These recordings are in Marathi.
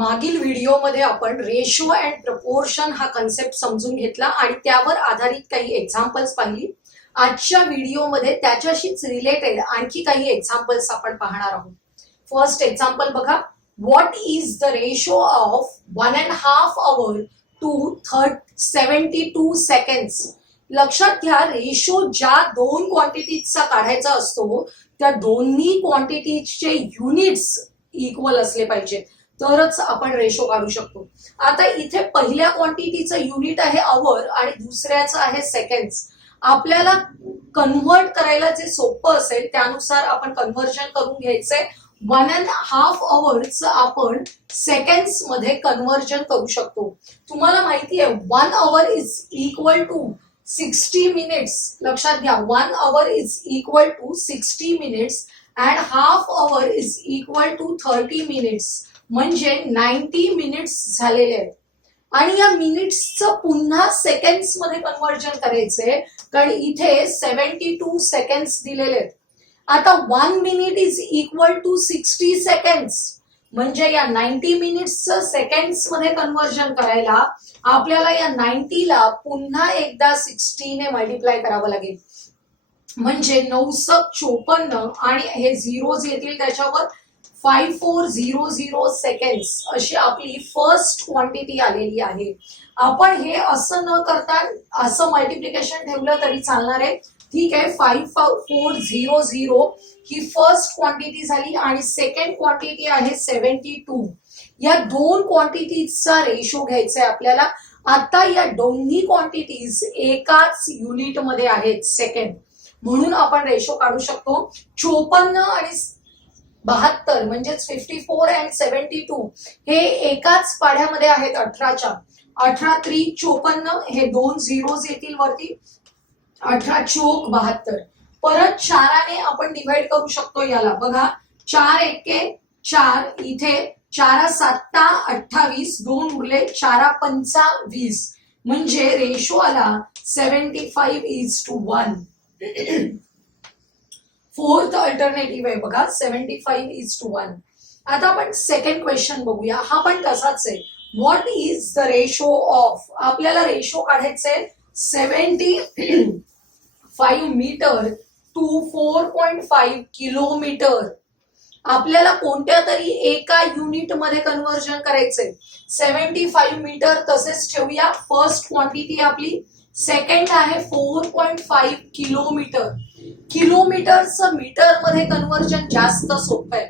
मागील व्हिडिओमध्ये आपण रेशो अँड प्रपोर्शन हा कन्सेप्ट समजून घेतला आणि त्यावर आधारित काही एक्झाम्पल्स पाहिली. आजच्या व्हिडिओमध्ये त्याच्याशीच रिलेटेड आणखी काही एक्झाम्पल्स आपण पाहणार आहोत. फर्स्ट एक्झाम्पल बघा. What is the ratio of 1.5 hour to 72 seconds? लक्षात घ्या, रेशो ज्या दोन क्वांटिटीजचा काढायचा असतो त्या दोन्ही क्वांटिटीजचे युनिट्स इक्वल असले पाहिजे, तरच आपण रेशो काढू शकतो. आता इथे पहिल्या क्वांटिटीचं युनिट आहे आवर आणि दुसऱ्याचं आहे सेकंड्स. आपल्याला कन्व्हर्ट करायला जे सोपं असेल त्यानुसार आपण कन्व्हर्जन करून घ्यायचंय. 1.5 hours आपण सेकंड्स मध्ये कन्व्हर्जन करू शकतो. तुम्हाला माहिती आहे 1 hour is equal to 60 minutes. लक्षात घ्या, 1 hour is equal to 60 minutes and half hour is equal to 30 minutes. म्हणजे 90 minutes झालेले आहेत. आणि या मिनिट्सचं पुन्हा सेकंड्स मध्ये कन्व्हर्जन करायचंय, कारण इथे 72 seconds दिलेले आहेत. आता 1 minute is equal to 60 seconds. म्हणजे या 90 मिनिट्सचं सेकंड्स मध्ये कन्व्हर्जन करायला आपल्याला या 90 ला पुन्हा एकदा 60 ने मल्टिप्लाय करावं लागेल. म्हणजे 954 आणि हे झिरोज येतील त्याच्यावर 5400 seconds अशी आपली फर्स्ट क्वांटिटी आलेली आहे. आपण हे असं न करता असं मल्टिप्लिकेशन ठेवलं तरी चालणार आहे. ठीक आहे, 5400 ही फर्स्ट क्वांटिटी झाली आणि सेकंड क्वांटिटी आहे 72. या दोन क्वांटिटीजचा रेशो घ्यायचा आहे आपल्याला. आता या दोन्ही क्वांटिटीज एकाच युनिट मध्ये आहेत, सेकंड, म्हणून आपण रेशो काढू शकतो. 54 आणि 72 म्हणजेच 54 अँड 72 हे एकाच पाढ्यामध्ये आहेत 18च्या. 18 3 54 हे दोन झिरोज येतील वरती. 18 चोक 72. परत 4 आपण डिवाइड करू शकतो याला. बघा, 4 एके 4, इथे 4 7 28, 2 उरले, 4 पंचा 20. म्हणजे रेशो आला 75:1. फोर्थ अल्टरनेटिव्ह आहे बघा, 75:1. आता आपण सेकंड क्वेश्चन बघूया. हा पण तसाच आहे. What is the ratio of? आपल्याला रेशो काढायचंय 75 मीटर टू 4.5 किलोमीटर. आपल्याला कोणत्या तरी एका युनिट मध्ये कन्व्हर्जन करायचंय. 75 मीटर तसेच ठेवूया, फर्स्ट क्वांटिटी आपली. सेकंड आहे 4.5 किलोमीटर. किलोमीटरचं मीटर मध्ये कन्व्हर्जन जास्त सोपं आहे.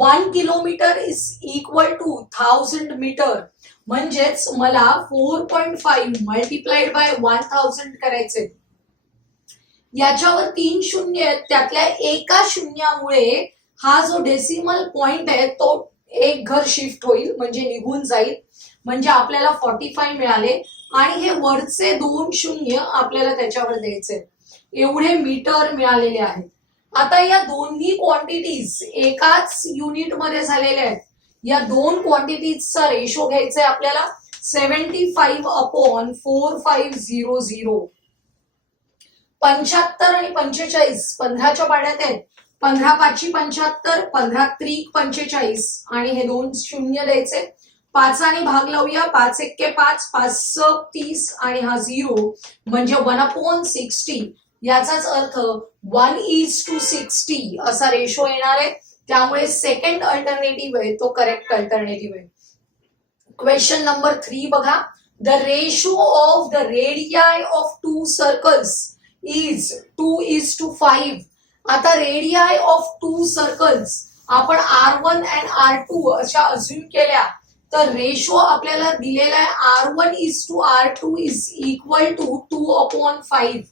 1 kilometre is equal to 1000 metre. म्हणजेच मला 4.5 मल्टिप्लाइड बाय 1000 करायचे. याच्यावर 3 शून्य आहेत, त्यातल्या एका शून्यामुळे हा जो डेसिमल पॉइंट आहे तो एक घर शिफ्ट होईल, म्हणजे निघून जाईल. म्हणजे आपल्याला 45 मिळाले आणि हे वरचे 2 शून्य आपल्याला त्याच्यावर द्यायचे. एवढे मीटर मिळालेले आहेत. आता या दोन्ही क्वांटिटीज एकाच युनिट मध्ये झालेल्या आहेत. या दोन क्वांटिटीजचा रेशो घ्यायचा आहे आपल्याला. 75/4500. 75 आणि 45 15च्या पाड्यात आहेत. 15 5 75, 15 3 45 आणि हे 2 शून्य द्यायचे. 5 आणि भाग लावूया. 5 1 5, 5 6 30 आणि हा 0 म्हणजे 1/60. याचाच अर्थ 1:60 असा रेशो येणार आहे. त्यामुळे सेकंड अल्टरनेटिव्ह आहे तो करेक्ट अल्टरनेटिव्ह आहे. क्वेश्चन नंबर 3 बघा. The ratio of the radii of 2 circles is 2:5. आता रेडियाई ऑफ 2 सर्कल्स आपण R1 अँड R2 अशा अज्युम केल्या तर रेशो आपल्याला दिलेला आहे R1:R2 इज इक्वल टू 2/5.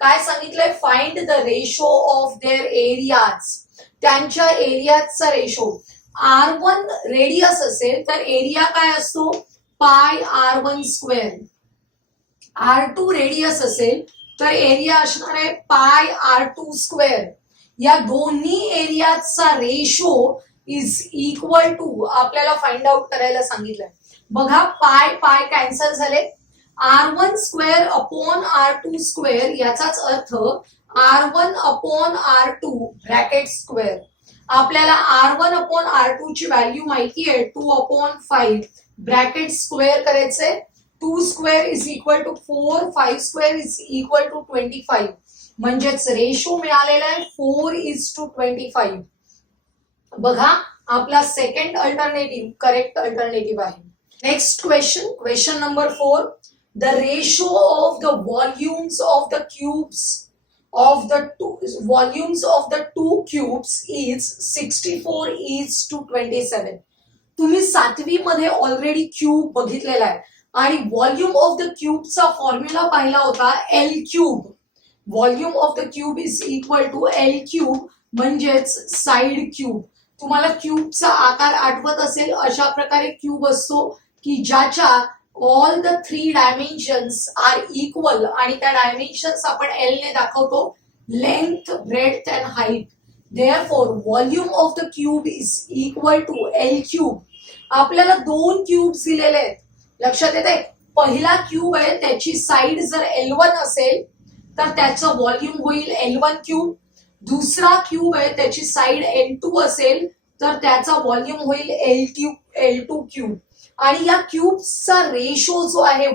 काय सांगितलंय? Find the ratio of their areas. त्यांच्या एरियाचा रेशो. R1 रेडियस असेल तर एरिया काय असतो? पाय R1 स्क्वेअर. R2 रेडियस असेल तर एरिया असणार आहे पाय R2 स्क्वेअर. या दोन्ही एरियाचा रेशो इज इक्वल टू आपल्याला फाइंड आउट करायला सांगितलंय. बघा, पाय पाय कॅन्सल झाले. R1 square upon R2 square याचाच अर्थ R1 upon R2 bracket square. आपल्याला R1/R2 ची व्हॅल्यू माहिती आहे 2/5 ब्रॅकेट स्क्वेअर करायचे 2 square is equal to 4 5 square is equal to 25 म्हणजेच रेशो मिळालेला आहे 4:25. बघा आपला सेकंड अल्टरनेटिव्ह करेक्ट अल्टरनेटिव्ह आहे. Next question number 4. The ratio of the volumes of the cubes of the two cubes is 64:27. तुम्ही 7वी मध्ये ऑलरेडी क्यूब बघितलेला आहे आणि व्हॉल्यूम ऑफ द क्यूबचा फॉर्म्युला पाहिला होता L cube. Volume of the cube is equal to L cube म्हणजेच साइड क्यूब. तुम्हाला क्यूबचा आकार आठवत असेल अशा प्रकारे क्यूब असतो की ज्याच्या all the 3 dimensions are equal आणि त्या डायमेन्शन्स आपण एल ने दाखवतो length breadth and height. Therefore volume of the cube is equal to L cube. आपल्याला 2 क्यूब्स दिलेले आहेत लक्षात येते. पहिला क्यूब आहे त्याची साइड जर L1 असेल तर त्याचं व्हॉल्यूम होईल L1 क्यूब. दुसरा क्यूब आहे त्याची साइड L2 असेल तर त्याचा व्हॉल्यूम होईल L2 क्यूब. आणि या क्यूबचा रेशो जो आहे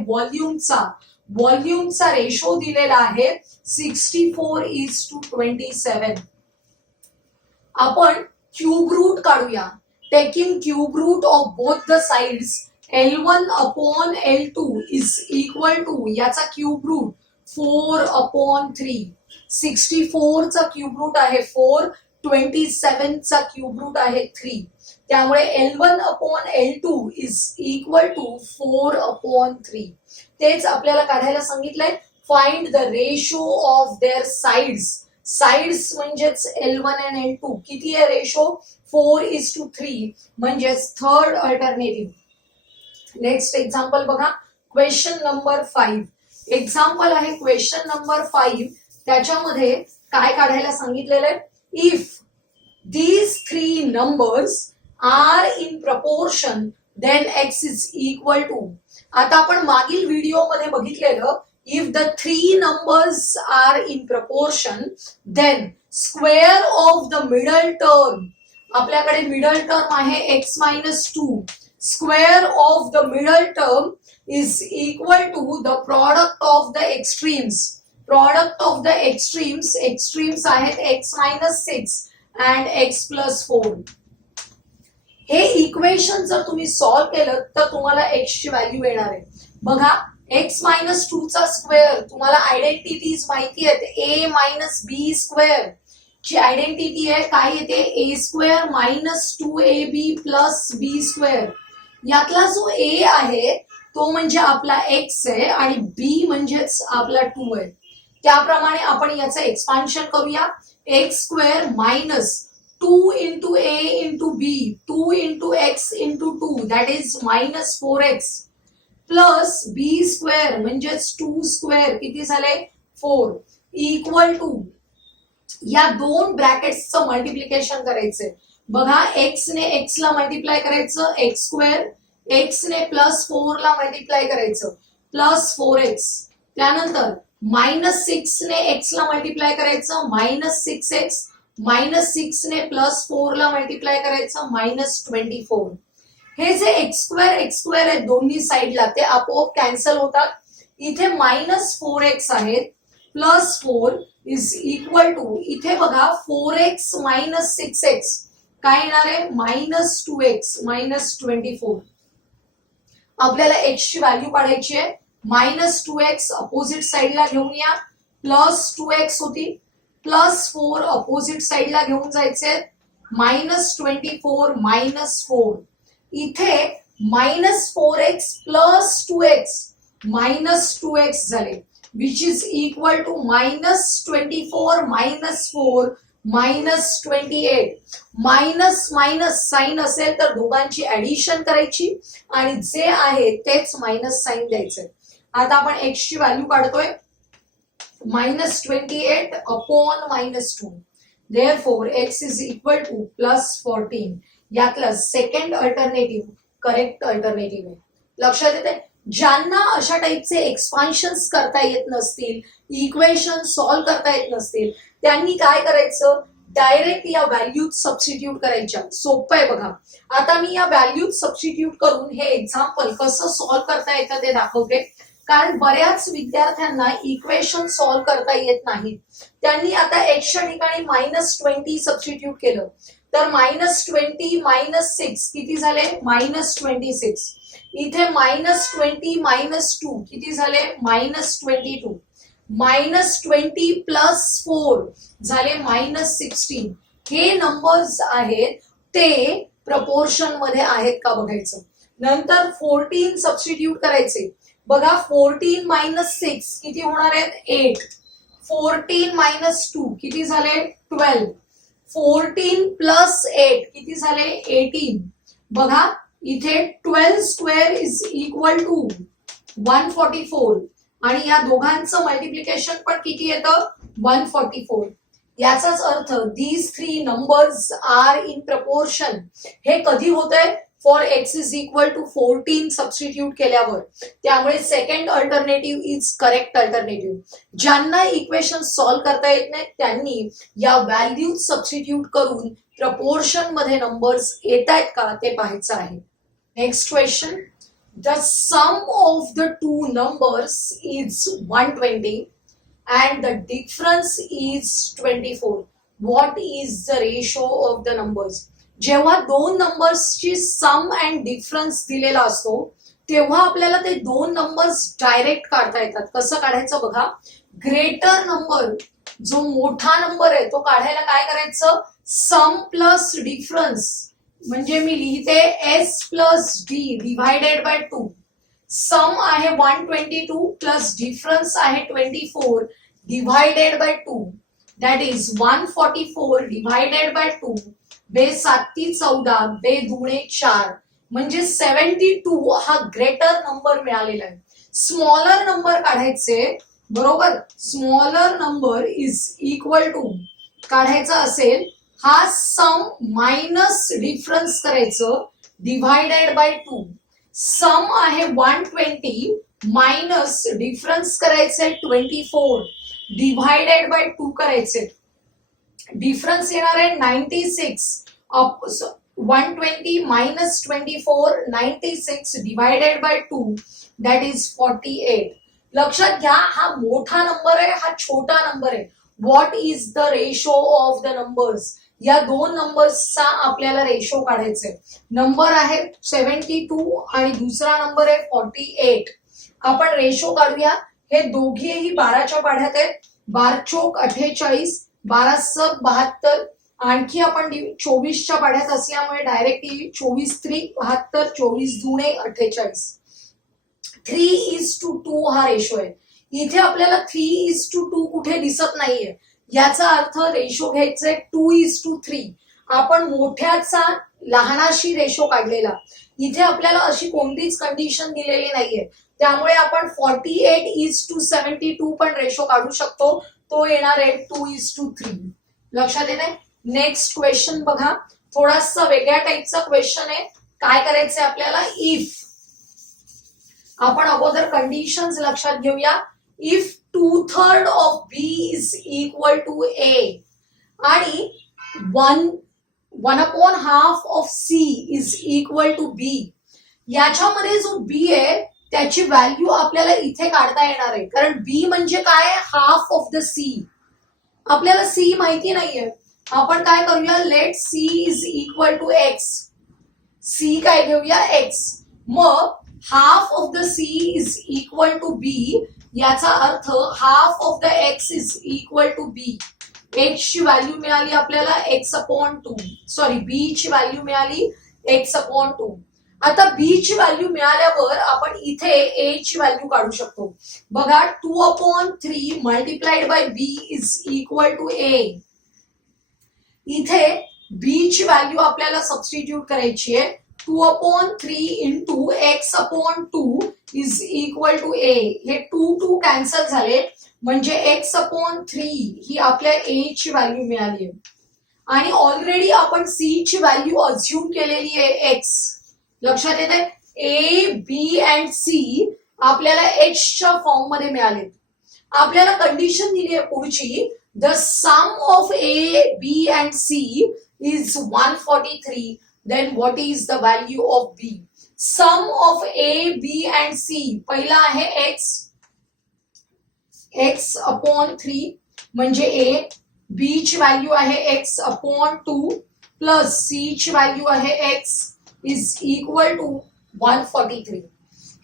व्हॉल्यूमचा रेशो दिलेला आहे 64:27. आपण क्यूब रूट काढूया. Taking cube root of both the sides L1/L2 is equal to याचा क्यूब रूट 4/3. 64 चा क्यूब रूट आहे 4, 27 चा क्यूब रूट आहे 3. त्यामुळे L1/L2 इज इक्वल टू 4/3. तेच आपल्याला काढायला सांगितलंय. Find the ratio of their sides. Sides म्हणजेच L1 आणि L2 किती आहे रेशो 4:3 म्हणजेच थर्ड अल्टरनेटिव्ह. नेक्स्ट एक्झाम्पल बघा क्वेश्चन नंबर 5. एक्झाम्पल आहे क्वेश्चन नंबर 5. त्याच्यामध्ये काय काढायला सांगितलेलं आहे. If these 3 numbers are in proportion then x is equal to. आता आपण मागील व्हिडिओ मध्ये बघितलेलं if the 3 numbers are in proportion then square of the middle term. आपल्याकडे मिडल टर्म आहे x-2. Square of the middle term is equal to the product of the extremes. Product of the extremes आहेत x-6 and x+4. हे इक्वेशन जर तुम्ही सॉल्व केलं तर तुम्हाला x ची व्हॅल्यू येणार आहे. बघा x-2 चा स्क्वेअर तुम्हाला आयडेंटिटीज माहिती आहेत. a-b² ची आयडेंटिटी आहे काय येते a² - 2ab + b². यातला जो a आहे तो म्हणजे आपला x आहे आणि b म्हणजेच आपला 2 आहे. त्याप्रमाणे आपण याचं एक्सपान्शन करूया. x² - 2 × a × b 2 × x × 2 that is -4x plus b² म्हणजेच 2² किती झाले 4 इक्वल टू या 2 ब्रॅकेट्सचं मल्टिप्लिकेशन करायचंय. बघा x ने x ला मल्टिप्लाय करायचं x², x ने +4 ला मल्टिप्लाय करायचं +4x. त्यानंतर -6 ने x ला मल्टिप्लाय करायचं -6x, -6 ने +4 ला मल्टिप्लाय करायचं -24. हे जे x² आहे दोन्ही साइडला ते आपोआप कॅन्सल होतात. इथे -4x आहेत +4 इज इक्वल टू इथे बघा 4x - 6x काय येणार आहे -2x -24. आपल्याला x ची व्हॅल्यू काढायची आहे. -2x अपोजिट साइडला घेऊन या +2x होती +4 अपोजिट साइडला घेऊन जायचे -24 -4. इथे -4x +2x -2x झाले which is equal to -24 -4 -28. Minus minus sign असेल तर दोघांची ऍडिशन करायची आणि जे आहे तेच मायनस साइन द्यायचं. आता आपण x ची व्हॅल्यू काढतोय -28/-2. Therefore x is equal to +14. यातलं सेकंड अल्टरनेटिव्ह करेक्ट अल्टरनेटिव्ह आहे. लक्षात येते. ज्यांना अशा टाइपचे एक्सपान्शन्स करता येत नसतील, इक्वेशन सॉल्व्ह करता येत नसतील त्यांनी काय करायचं डायरेक्ट या व्हॅल्यूज सबस्टिट्यूट करायच्या. सोपं आहे बघा. आता मी या व्हॅल्यूज सबस्टिट्यूट करून हे एक्झाम्पल कसं सॉल्व्ह करता येतं ते दाखवते. कारण बऱ्याच विद्यार्थ्यांना इक्वेशन सॉल्व्ह करता येत नाही. त्यांनी आता एक्सच्या ठिकाणी -20 सबस्टिट्यूट केलं तर -20 -6 किती झाले? -26. इथे -20 -2 किती झाले? -22. -20 + 4 झाले -16. हे नंबर्स आहेत ते प्रपोर्शन मध्ये आहेत का बघायचं. नंतर 14 सबस्टिट्यूट करायचे. बघा 14 - 6 किती होणार आहेत? 8. 14 - 2 किती झाले? 12. 14 + 8 किती झाले? 18. बघा इथे 12² = 144 आणि या दोघांचं मल्टिप्लिकेशन पण किती येतं? 144. याचाच अर्थ these three numbers are in proportion. हे कधी होतंय? फॉर x = 14 सबस्टिट्यूट केल्यावर. त्यामुळे second alternative is correct alternative. ज्यांना इक्वेशन सॉल्व्ह करता येत नाही त्यांनी या व्हॅल्यूज सबस्टिट्यूट करून प्रपोर्शन मध्ये नंबर्स येत आहेत का ते पाहायचं आहे. Next question. The sum of the two numbers is 120 and the difference is 24. What is the ratio of the numbers? जेव्हा दोन नंबर्सची सम अँड डिफरन्स दिलेला असतो तेव्हा आपल्याला ते दोन नंबर्स डायरेक्ट काढता येतात. कसं काढायचं बघा. ग्रेटर नंबर जो मोठा नंबर आहे तो काढायला काय करायचं? सम प्लस डिफरन्स. म्हणजे मी लिहिते s + d divided by 2. Sum आहे 122 प्लस डिफरन्स आहे 24 divided by 2. That is 144 divided by 2. 2×7 = 14, 2×2 = 4 म्हणजे 72 हा ग्रेटर नंबर मिळालेला आहे. स्मॉलर नंबर काढायचे बरोबर. Smaller number is equal to काढायचा असेल हा सम मायनस डिफरन्स करायचं डिवायडेड बाय 2. सम आहे 120 मायनस डिफरन्स करायचे 24 डिवायडेड बाय 2 करायचे. डिफरन्स येणार आहे 96. 120 minus 24 96 divided by 2 that is 48. लक्षात घ्या हा मोठा नंबर आहे हा छोटा नंबर आहे. What is the ratio of the numbers? या दोन नंबर्सचा आपल्याला रेशो काढायचे. नंबर आहे 72 आणि दुसरा नंबर आहे 48. आपण रेशो काढूया. हे दोघेही 12च्या पाढ्यात आहेत. 12 चोक 48, 12 सक 72. आणखी आपण 24च्या पाढ्यात असल्यामुळे डायरेक्टली 24 त्रिक 72, 24 दुणे 48. 3:2 हा रेशो आहे. इथे आपल्याला 3:2 कुठे दिसत नाहीये. याचा अर्थ रेशो घ्यायचे 2:3. आपण मोठ्याचा लहानाशी रेशो काढलेला. इथे आपल्याला अशी कोणतीच कंडिशन दिलेली नाहीये. त्यामुळे आपण 48:72 पण रेशो काढू शकतो. तो येणार आहे 2:3. लक्षात येते. नेक्स्ट क्वेश्चन बघा. थोडासा वेगळ्या टाईपचा क्वेश्चन आहे. काय करायचंय आपल्याला? इफ आपण अगोदर कंडिशन्स लक्षात घेऊया. If 2/3 of b is equal to a आणि 1/2 of c is equal to b. याच्यामध्ये जो b आहे त्याची व्हॅल्यू आपल्याला इथे काढता येणार आहे. कारण b म्हणजे काय? Half of the c. आपल्याला c माहिती नाहीये. आपण काय करूया? Let c is equal to x. c काय घेऊया? x. मग half of the c is equal to b. याचा अर्थ half of the x is equal to b. x ची व्हॅल्यू मिळाली आपल्याला x/2. सॉरी b ची व्हॅल्यू मिळाली x/2. आता b ची व्हॅल्यू मिळाल्यावर आपण इथे a ची व्हॅल्यू काढू शकतो. बघा 2/3 multiplied by b is equal to a. इथे b ची व्हॅल्यू आपल्याला सबस्टिट्यूट करायची आहे. 2/3 into x/2 is equal to a. हे 2 कॅन्सल झाले म्हणजे x/3 ही आपल्या a ची व्हॅल्यू मिळाली आहे. आणि ऑलरेडी आपण c ची व्हॅल्यू अज्युम केलेली आहे x. लक्षात येते. a b अँड c आपल्याला h च्या फॉर्म मध्ये मिळाले. आपल्याला कंडिशन दिली आहे पुढची the sum of A, B and C is 143, then what is the value of B? Sum of A, B and C पहिला आहे x upon 3 म्हणजे A, B ची व्हॅल्यू आहे x upon 2 प्लस C ची व्हॅल्यू आहे x is equal to 143.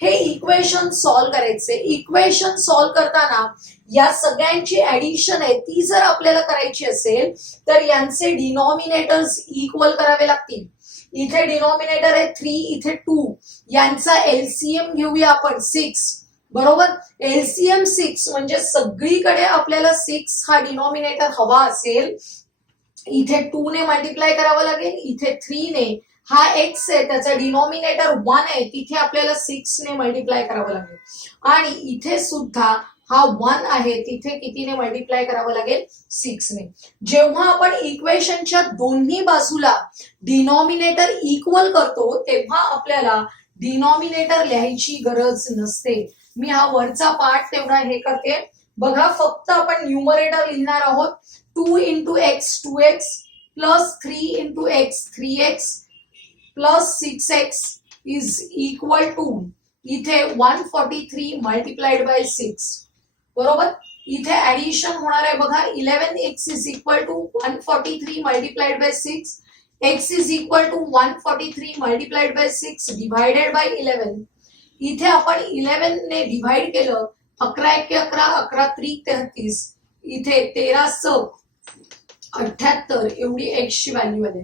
हे इक्वेशन सॉल्व करायचे. इक्वेशन सॉल्व करताना या सगळ्यांची ऍडिशन आहे ती जर आपल्याला करायची असेल तर यांचे डिनॉमिनेटर्स इक्वल करावे लागतील. इथे डिनॉमिनेटर आहे 3, इथे 2, यांचा एलसीएम घेऊया आपण 6. बरोबर, एलसीएम 6 म्हणजे सगळीकडे आपल्याला 6 हा डिनॉमिनेटर हवा असेल. इथे 2 ने मल्टिप्लाय करावं लागेल, इथे 3 ने, हा x आहे त्याचा डिनॉमिनेटर 1 आहे तिथे आपल्याला 6 ने मल्टिप्लाय करावं लागेल, आणि इथे सुद्धा हा 1 आहे तिथे कितीने मल्टिप्लाय करावं लागेल 6 ने. जेव्हा आपण इक्वेशनच्या दोन्ही बाजूला डिनॉमिनेटर इक्वल करतो तेव्हा आपल्याला डिनॉमिनेटर लिहायची गरज नसते. मी हा वरचा पार्ट तेवढा हे करते बघा. फक्त आपण न्यूमरेटर लिहिणार आहोत. 2 into x 2x plus 3 into x 3x plus 6x is equal to इथे 143 multiplied by 6. बरोबर, इथे ऍडिशन होणार आहे बघा. 11x is equal to 143 multiplied by 6. x is equal to 143 multiplied by 6 divided by 11. इथे आपण 11 ने डिवाइड केलं. 11 एके 11, 11 त्रिक 33, इथे 13 सक 78 एवढी x ची व्हॅल्यू आली.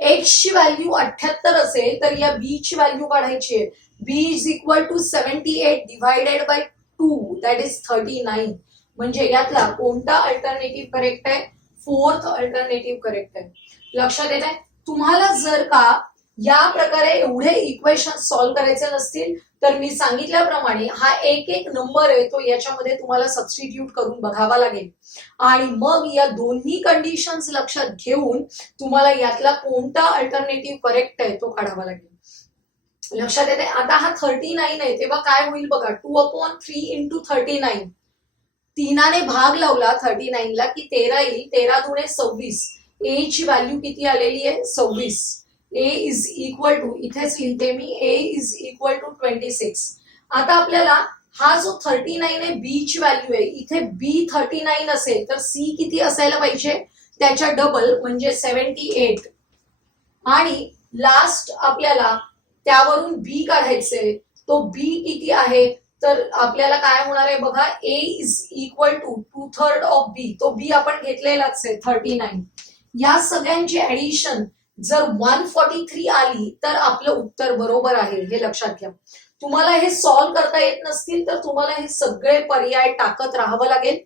x ची व्हॅल्यू 78 असेल तर या b ची व्हॅल्यू काढायची आहे. b is equal to 78 divided by 2 that is 39. म्हणजे यातला कोणता अल्टरनेटिव्ह करेक्ट आहे? 4th अल्टरनेटिव्ह करेक्ट आहे. लक्षात येत आहे? तुम्हाला जर का या प्रकारे एवढे इक्वेशन सॉल्व करायचे नसतील तर मी सांगितल्याप्रमाणे हा एक एक नंबर आहे तो याच्यामध्ये तुम्हाला सबस्टिट्यूट करून बघावा लागेल, आणि मग या दोन्ही कंडिशन्स लक्षात घेऊन तुम्हाला यातला कोणता अल्टरनेटिव्ह करेक्ट आहे तो काढावा लागेल. लक्षात येते? आता हा 39 आहे तेव्हा काय होईल बघा. 2/3 into 39, 3 ने भाग लावला 39 ला की 13 येईल. 13 दुणे 26. ए ची व्हॅल्यू किती आलेली आहे? 26. A इज इक्वल टू, इथेच लिहिते मी, A इज इक्वल टू 26. आता आपल्याला हा जो 39 आहे B ची व्हॅल्यू आहे, इथे B 39 असेल तर C किती असायला पाहिजे? त्याच्या डबल म्हणजे 78. आणि लास्ट आपल्याला त्यावरून B काढायचे. तो B किती आहे तर आपल्याला काय होणार आहे बघा. A is equal to 2/3 of B. तो B आपण घेतलेलाच आहे 39. या सगळ्यांची ऍडिशन जर 143 आली तर आपलं उत्तर बरोबर आहे, हे लक्षात घ्या. तुम्हाला हे सॉल्व करता येत नसतील तर तुम्हाला हे सगळे पर्याय टाकत राहावं लागेल.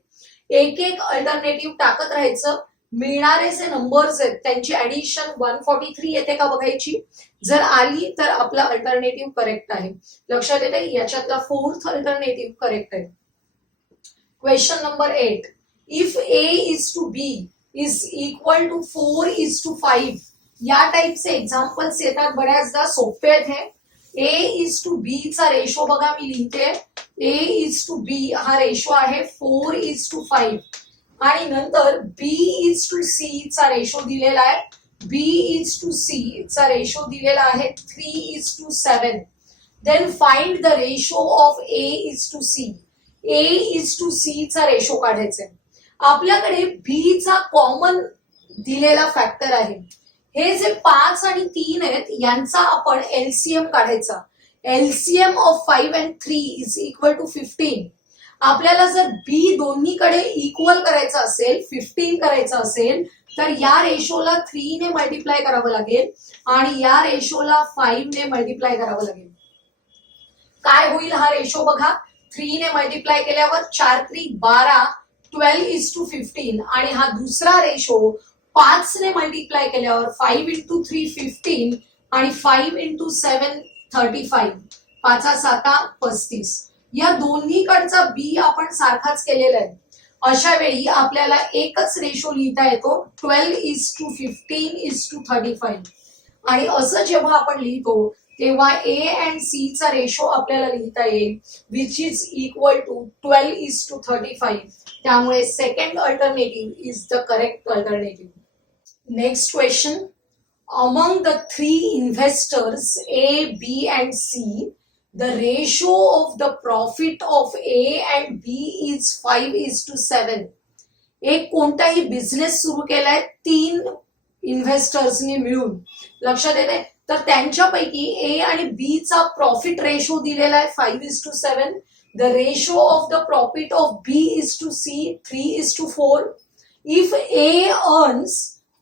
एक एक अल्टरनेटिव्ह टाकत राहायचं. मिळणारे जे नंबर्स आहेत त्यांची ऍडिशन 143 येते का बघायची. जर आली तर आपला अल्टरनेटिव्ह करेक्ट आहे. लक्षात येते? याच्यातला 4th अल्टरनेटिव्ह करेक्ट आहे. Question number 8. If A is to B is equal to 4 is to 5. या टाइपचे एक्झाम्पल्स येतात बऱ्याचदा, सोपे आहेत हे. A इज टू B चा रेशो बघा मी लिहिते. A इज टू B हा रेशो आहे 4 इज टू 5, आणि नंतर B इज टू C चा रेशो दिलेला आहे. B इज टू C चा रेशो दिलेला आहे 3 is to 7. Then find the ratio of A is to C. A is to C चा रेशो काढायचा. आपल्याकडे B चा कॉमन दिलेला फॅक्टर आहे. हे जे 5 आणि 3 आहेत यांचा आपण एलसीएम काढायचा. LCM of 5 and 3 is equal to 15. आपल्याला जर B दोन्हीकडे इक्वल करायचं असेल, 15 करायचं असेल तर या रेशोला 3 ने मल्टिप्लाय करावं लागेल आणि या रेशोला 5 ने मल्टिप्लाय करावं लागेल. काय होईल हा रेशो बघा. 3 ने मल्टिप्लाय केल्यावर 4 3 12, 12 इज टू 15, आणि हा दुसरा रेशो 5 ने मल्टिप्लाय केल्यावर 5 into 3 15 आणि 5 into 7 35. 5 7 35. या दोन्हीकडचा B आपण सारखाच केलेला आहे. अशा वेळी आपल्याला एकच रेशो लिहिता येतो. 12 is to 15 is to 35. आणि असं जेव्हा आपण लिहितो तेव्हा ए अँड सी चा रेशो आपल्याला लिहिता येईल विच इज इक्वल टू 12:35. त्यामुळे second alternative is the correct alternative. Next question. Among the three investors A, B and C, the ratio of the profit of A and B is 5:7. एक कोणताही बिझनेस सुरू केलाय 3 इन्व्हेस्टर्सनी मिळून, लक्षात येते, तर त्यांच्यापैकी ए आणि बी चा प्रॉफिट रेशो दिलेला आहे 5:7. The ratio of the profit of B is to C 3:4. If A earns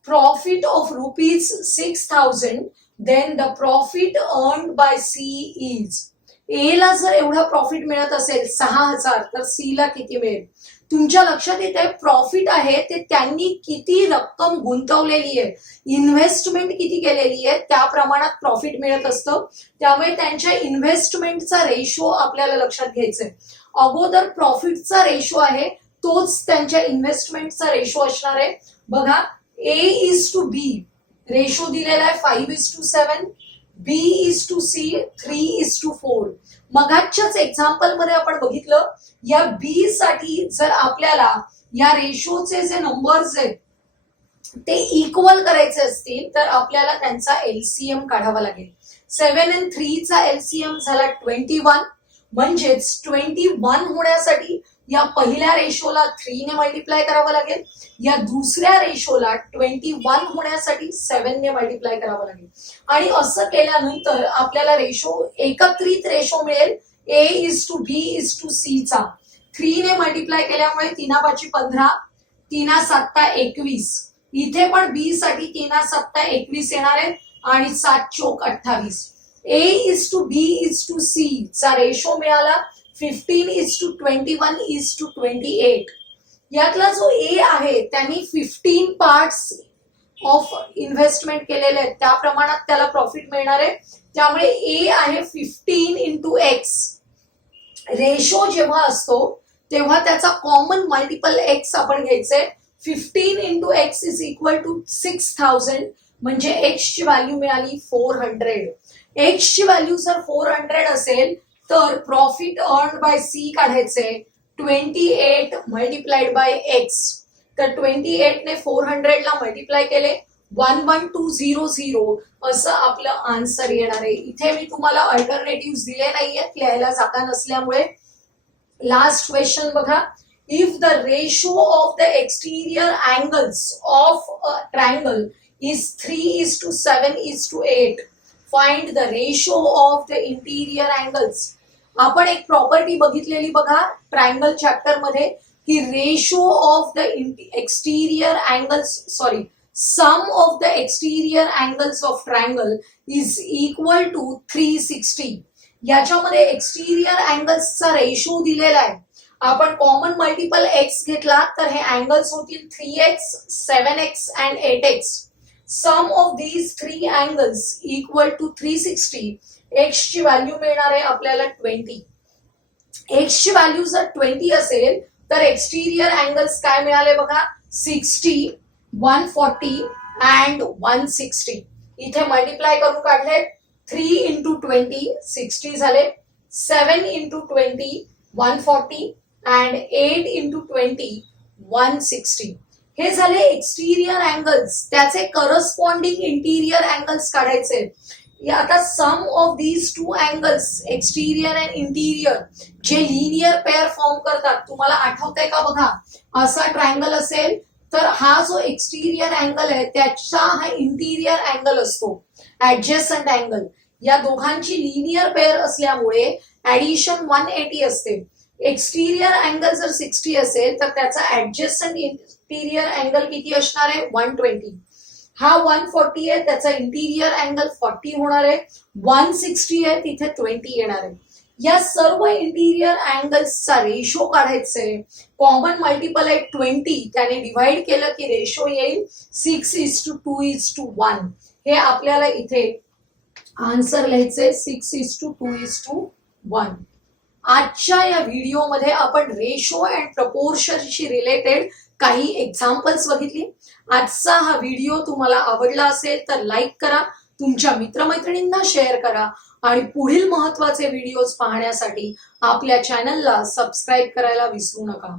profit of rupees 6,000, then the profit earned by C is. A ला जर एवढा प्रॉफिट मिळत असेल 6,000 तर C ला किती मिळेल? तुमच्या लक्षात येत आहे प्रॉफिट आहे ते त्यांनी किती रक्कम गुंतवलेली आहे, इन्व्हेस्टमेंट किती केलेली आहे त्या प्रमाणात प्रॉफिट मिळत असतं. त्यामुळे त्यांच्या इन्व्हेस्टमेंटचा रेशो आपल्याला लक्षात घ्यायचा आहे. अगोदर प्रॉफिटचा रेशो आहे तोच त्यांच्या इन्व्हेस्टमेंटचा रेशो असणार आहे. बघा, A is to B ratio दिलेला आहे 5:7, B is to C 3:4. मगाच्याच एक्झाम्पल मध्ये आपण बघितलं या बी साठी जर आपल्याला या रेशोचे जे नंबर्स आहेत ते इक्वल करायचे असतील तर आपल्याला त्यांचा एलसीएम काढावा लागेल. 7 and 3 चा एलसीएम झाला 21. म्हणजेच 21 होण्यासाठी या पहिल्या रेशोला 3 ने मल्टिप्लाय करावं लागेल, या दुसऱ्या रेशोला 21 होण्यासाठी 7 ने मल्टिप्लाय करावं लागेल. आणि असं केल्यानंतर आपल्याला रेशो एकत्रित रेशो मिळेल A is to B is to C चा. 3 ने मल्टिप्लाय केल्यामुळे 3×5 15, 3×7 21. इथे पण B साठी 3×7 21 येणार आहे आणि 7×4 28. A is to B is to C चा रेशो मिळाला 15:21:28. यातला जो ए आहे त्यांनी 15 पार्ट्स ऑफ इन्व्हेस्टमेंट केलेले आहेत त्या प्रमाणात त्याला प्रॉफिट मिळणार आहे. त्यामुळे ए आहे 15x. रेशो जेव्हा असतो तेव्हा त्याचा कॉमन मल्टिपल एक्स आपण घ्यायचंय. 15 × x = 6,000 म्हणजे एक्स ची व्हॅल्यू मिळाली 400. एक्स ची व्हॅल्यू जर 400 असेल तर प्रॉफिट अर्न बाय सी काढायचे 28 मल्टिप्लाइड बाय एक्स. तर 28 ने 400 ला मल्टिप्लाय केले 11200 असं आपलं आन्सर येणार आहे. इथे मी तुम्हाला अल्टरनेटिव्ह दिले नाहीयेत लिहायला जागा नसल्यामुळे. लास्ट क्वेश्चन बघा. If the ratio of the exterior angles of a triangle is 3:7:8, find the ratio of the interior angles. आपण एक प्रॉपर्टी बघितलेली बघा ट्रायंगल चॅप्टर मध्ये की ratio of the exterior angles sum of the exterior angles of triangle is equal to 360. याच्यामध्ये एक्सटिरियर अँगल्सचा रेशो दिलेला आहे. आपण कॉमन मल्टिपल एक्स घेतला तर हे अँगल्स होतील 3x, 7x and 8x. Sum of these 3 angles equal to 360. X ची व्हॅल्यू मिळणार आहे आपल्याला 20. एक्स ची व्हॅल्यू जर 20 असेल तर एक्सटिरियर अँगल्स काय मिळाले बघा 60, 140 अँड 160. इथे मल्टिप्लाय करून काढले 3 × 20 60 झाले, 7 × 20 140 अँड 8 × 20 160. हे झाले एक्सटिरियर अँगल्स. त्याचे करस्पॉन्डिंग इंटिरियर अँगल्स काढायचे. आता sum of these 2 angles exterior and interior जे लिनियर पेअर फॉर्म करतात तुम्हाला आठवतंय का बघा. असा ट्रायंगल असेल तर हा जो एक्सटिरियर अँगल आहे त्याचा हा इंटिरियर अँगल असतो ऍडजस्टंट अँगल. या दोघांची लिनियर पेअर असल्यामुळे ऍडिशन 180 असते. एक्सटिरियर अँगल जर 60 असेल तर त्याचा ऍडजस्टंट इंटिरियर अँगल किती असणार आहे 120. हा 140 आहे त्याचा इंटिरियर अँगल 40 होणार आहे. 160 आहे तिथे 20 येणार आहे. या सर्व इंटिरियर अँगल्सचा रेशो काढायचा आहे. कॉमन मल्टिपल आहे 20, त्याने डिव्हाइड केलं की रेशो येईल 6:2:1. हे आपल्याला इथे आन्सर लिहायचंय 6:2:1. आजच्या या व्हिडिओमध्ये आपण रेशो अँड प्रपोर्शनशी रिलेटेड काही एक्झाम्पल्स बघितली. आजचा हा व्हिडिओ तुम्हाला आवडला असेल तर लाईक करा, तुमच्या मित्रमैत्रिणींना शेअर करा आणि पुढील महत्त्वाचे व्हिडिओज पाहण्यासाठी आपल्या चॅनलला सबस्क्राईब करायला विसरू नका.